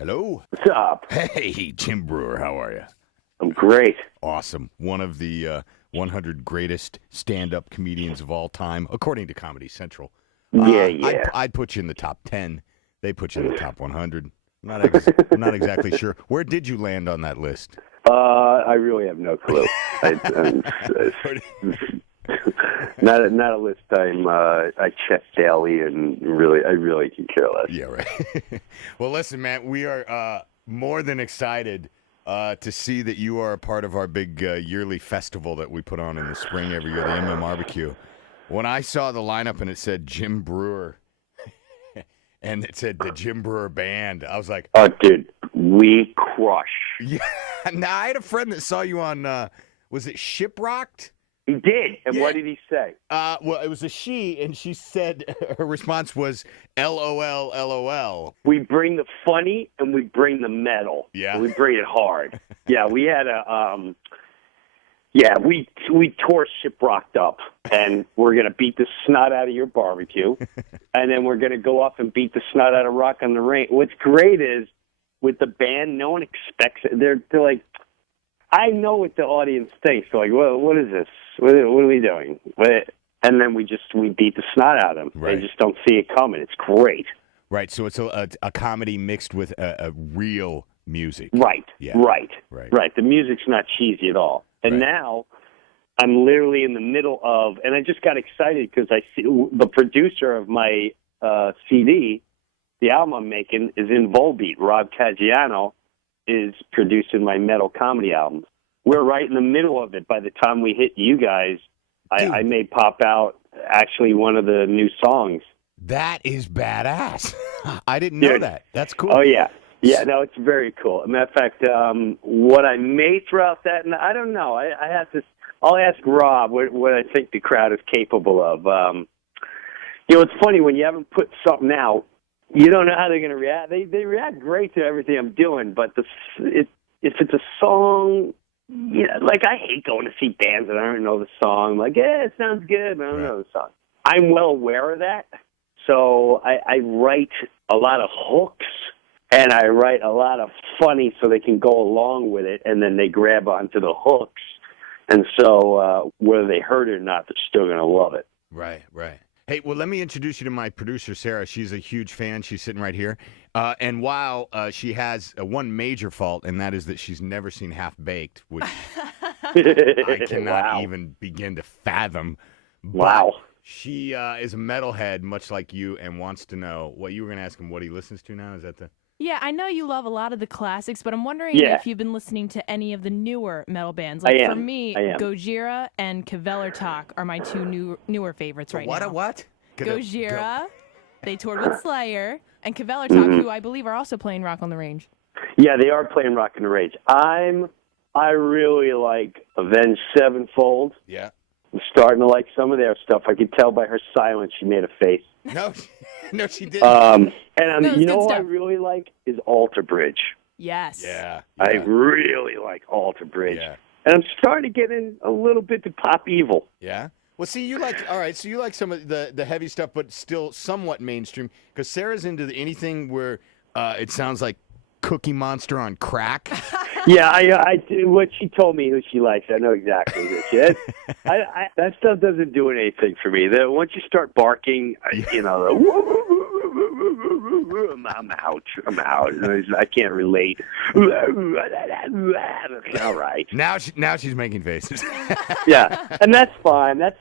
Hello. What's up? Hey, Jim Breuer, how are you? I'm great. Awesome. One of the 100 greatest stand-up comedians of all time, according to Comedy Central. Yeah. I'd put you in the top 10. They put you in the top 100. I'm not exactly sure. Where did you land on that list? I really have no clue. Not a list I check daily, and I really can care less. Yeah, right. Well, listen, man, we are more than excited to see that you are a part of our big yearly festival that we put on in the spring every year, the MM Barbecue. When I saw the lineup and it said Jim Breuer and it said the Jim Breuer Band, I was like, "Oh, dude, we crush." Yeah. Now, I had a friend that saw you on, was it Shiprocked? He did, and Yeah. What did he say? Well, it was a she, and she said her response was LOL, LOL. We bring the funny and we bring the metal. Yeah. We bring it hard. Yeah, we had we tore Shiprocked up, and we're going to beat the snot out of your barbecue, and then we're going to go off and beat the snot out of Rock on the Range. What's great is, with the band, no one expects it. They're like, I know what the audience thinks. They're like, well, what is this? What are we doing? And then we beat the snot out of them. Right. They just don't see it coming. It's great. Right, so it's a comedy mixed with a real music. Right, Yeah. Right. The music's not cheesy at all. And now I'm literally in the middle of, and I just got excited because I see the producer of my CD, the album I'm making, is in Volbeat. Rob Caggiano is producing my metal comedy album. We're right in the middle of it. By the time we hit you guys, I may pop out actually one of the new songs. That is badass. I didn't know that. That's cool. Oh, yeah. Yeah, no, it's very cool. As a matter of fact, what I may throw out that, and I don't know. I'll ask Rob what I think the crowd is capable of. It's funny when you haven't put something out, you don't know how they're going to react. They react great to everything I'm doing, but if it's a song, like I hate going to see bands that I don't know the song. I'm like, yeah, it sounds good, but I don't know the song. I'm well aware of that, so I write a lot of hooks, and I write a lot of funny so they can go along with it, and then they grab onto the hooks. And so whether they heard it or not, they're still going to love it. Right. Hey, well, let me introduce you to my producer, Sarah. She's a huge fan. She's sitting right here. And while she has one major fault, and that is that she's never seen Half-Baked, which I cannot even begin to fathom. Wow. She is a metalhead, much like you, and wants to know what you were going to ask him what he listens to now. Is that the... Yeah, I know you love a lot of the classics, but I'm wondering if you've been listening to any of the newer metal bands. Like for me, Gojira and Kvelertak are my two newer favorites right now. What? Gojira, they toured with Slayer, and Kvelertak, who I believe are also playing Rock on the Range. Yeah, they are playing Rock on the Range. I really like Avenged Sevenfold. Yeah. I'm starting to like some of their stuff. I could tell by her silence she made a face. No, she didn't. What I really like is Alter Bridge. Yes. Yeah. I really like Alter Bridge. Yeah. And I'm starting to get in a little bit to Pop Evil. Yeah? Well, see, you like some of the heavy stuff, but still somewhat mainstream, because Sarah's into anything where it sounds like Cookie Monster on crack. Yeah, I what she told me who she likes, I know exactly who she is. That stuff doesn't do anything for me. Once you start barking, I'm out. I can't relate. All right. Now she's making faces. Yeah, and that's fine. That's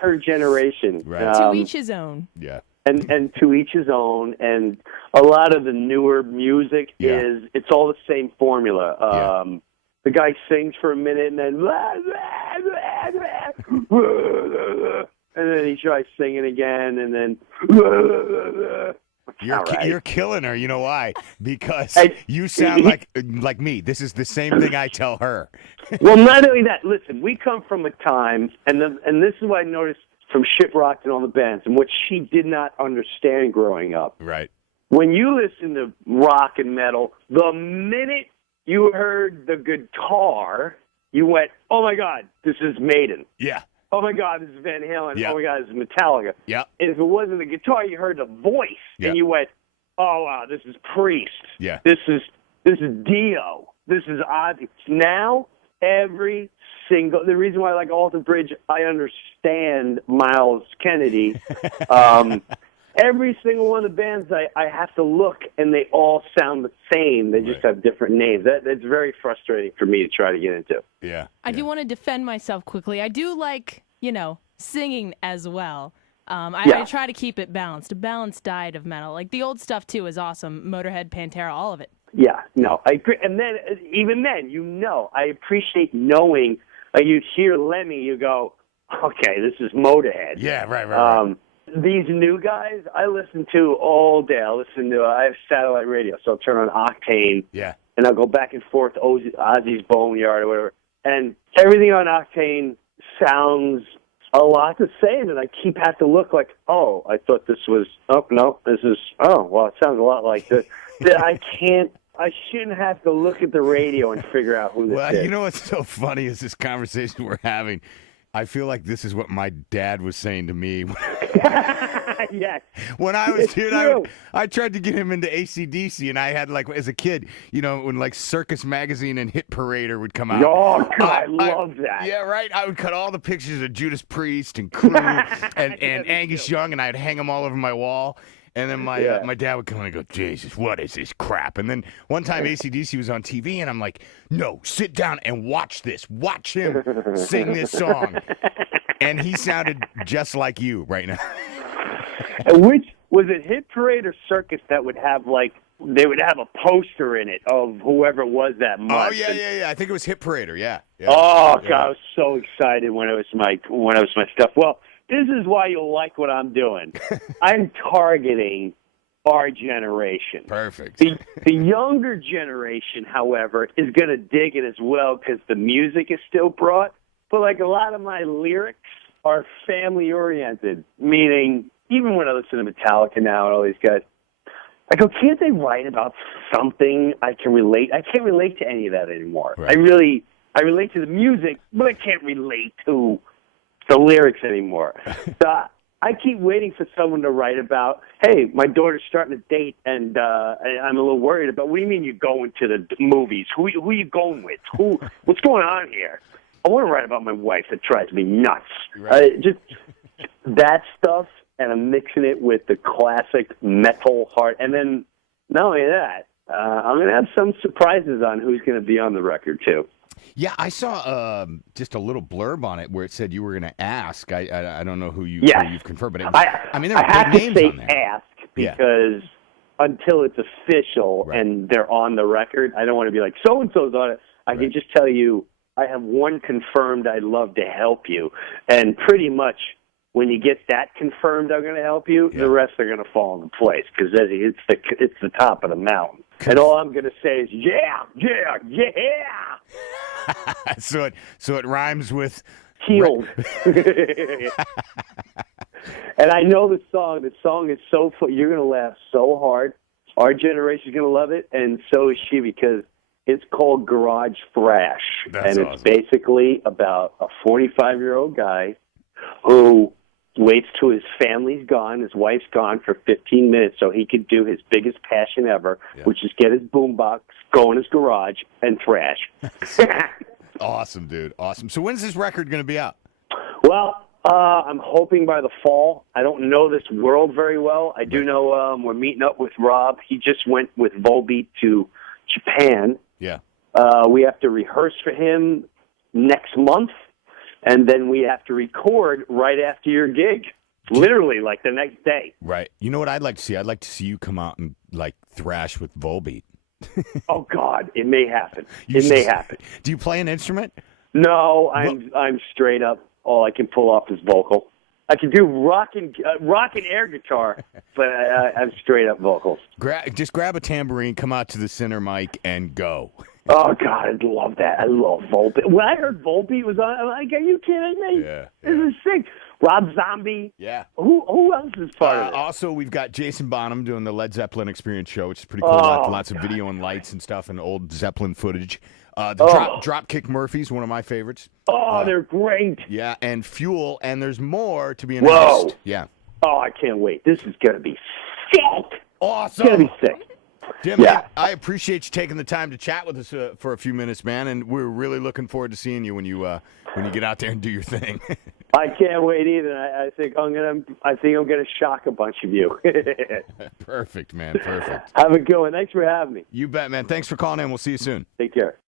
her generation. Right. To each his own. Yeah. And to each his own, and a lot of the newer music it's all the same formula. The guy sings for a minute and then and then he tries singing again, and then You're killing her. You know why? Because you sound like me. This is the same thing I tell her. Well, not only that. Listen, we come from a time, and this is what I noticed from Shiprocked and all the bands, and what she did not understand growing up. Right. When you listen to rock and metal, the minute you heard the guitar, you went, "Oh my God, this is Maiden." Yeah. "Oh my God, this is Van Halen." Yeah. "Oh my God, this is Metallica." Yeah. And if it wasn't the guitar, you heard the voice, and you went, oh wow, this is Priest. Yeah. This is Dio. This is Ozzy. Now the reason why I like Alter Bridge, I understand Miles Kennedy. Every single one of the bands I have to look, and they all sound the same. They just have different names. That's very frustrating for me to try to get into. Yeah. I do want to defend myself quickly. I do like, singing as well. I try to keep it balanced, a balanced diet of metal. Like the old stuff, too, is awesome. Motorhead, Pantera, all of it. Yeah, no, I agree. And then, even then, I appreciate knowing, like you hear Lemmy, you go, okay, this is Motorhead. Yeah, right. These new guys, I listen to all day. I have satellite radio, so I'll turn on Octane. Yeah. And I'll go back and forth, Ozzy's Boneyard or whatever. And everything on Octane sounds a lot the same, and I have to look like, oh, I thought this was, oh, no, this is, oh, well, it sounds a lot like this. I shouldn't have to look at the radio and figure out who this is. Well, you know what's so funny is this conversation we're having. I feel like this is what my dad was saying to me. Yes. When I was here, I tried to get him into AC/DC, and I had, as a kid, when, Circus Magazine and Hit Parader would come out. Oh, God, I love that. Yeah, right? I would cut all the pictures of Judas Priest and Crew and Angus Young, and I'd hang them all over my wall. And then my dad would come in and go, Jesus, what is this crap? And then one time AC/DC was on TV, and I'm like, no, sit down and watch this. Watch him sing this song. And he sounded just like you right now. And which was it, Hit Parade or Circus that would have they would have a poster in it of whoever it was that month? Oh yeah. I think it was Hit Parader. Yeah. Oh God, I was so excited when it was my stuff. Well, this is why you'll like what I'm doing. I'm targeting our generation. Perfect. The younger generation, however, is going to dig it as well because the music is still brought. But a lot of my lyrics are family-oriented, meaning even when I listen to Metallica now and all these guys, I go, can't they write about something I can relate? I can't relate to any of that anymore. Right. I relate to the music, but I can't relate to the lyrics anymore. So I keep waiting for someone to write about, hey, my daughter's starting to date, and I'm a little worried about, what do you mean you're going to the movies? Who are you going with? What's going on here? I want to write about my wife that drives me nuts. Right. Just that stuff, and I'm mixing it with the classic metal heart. And then, not only that, I'm going to have some surprises on who's going to be on the record, too. Yeah, I saw just a little blurb on it where it said you were going to ask. I don't know who you've confirmed, but there I are have big to names say on there. ask because until it's official and they're on the record, I don't want to be like, so-and-so's on it. I can just tell you, I have one confirmed I'd love to help you. And pretty much when you get that confirmed I'm going to help you, the rest are going to fall into place because it's the top of the mountain. And all I'm going to say is, yeah. So it rhymes with healed. And I know the song. The song is so fun. You're going to laugh so hard. Our generation's going to love it, and so is she, because it's called Garage Thrash. That's and awesome. It's basically about a 45-year-old guy who waits till his family's gone, his wife's gone for 15 minutes so he could do his biggest passion ever, which is get his boombox, go in his garage, and thrash. Awesome, dude. Awesome. So when's this record going to be out? Well, I'm hoping by the fall. I don't know this world very well. I do know we're meeting up with Rob. He just went with Volbeat to Japan. Yeah. We have to rehearse for him next month. And then we have to record right after your gig, literally like the next day. Right. You know what I'd like to see? I'd like to see you come out and thrash with Volbeat. Oh God, it may happen. May happen. Do you play an instrument? No, I'm straight up. All I can pull off is vocal. I can do rock and air guitar, but I'm straight up vocals. Just grab a tambourine, come out to the center mic, and go. Oh, God, I love that. I love Volbeat. When I heard Volbeat was on, I'm like, are you kidding me? Yeah. This is sick. Rob Zombie. Yeah. Who else is part of it? Also, we've got Jason Bonham doing the Led Zeppelin Experience show, which is pretty cool. Lots of video and lights and stuff and old Zeppelin footage. Dropkick Murphys, one of my favorites. Oh, they're great. Yeah, and Fuel, and there's more to be announced. Whoa. Yeah. Oh, I can't wait. This is going to be sick. Awesome. It's gonna be sick. Jim, man, I appreciate you taking the time to chat with us for a few minutes, man, and we're really looking forward to seeing you when you get out there and do your thing. I can't wait either. I think I'm gonna shock a bunch of you. Perfect, man. Perfect. Have a good one. Thanks for having me. You bet, man. Thanks for calling in. We'll see you soon. Take care.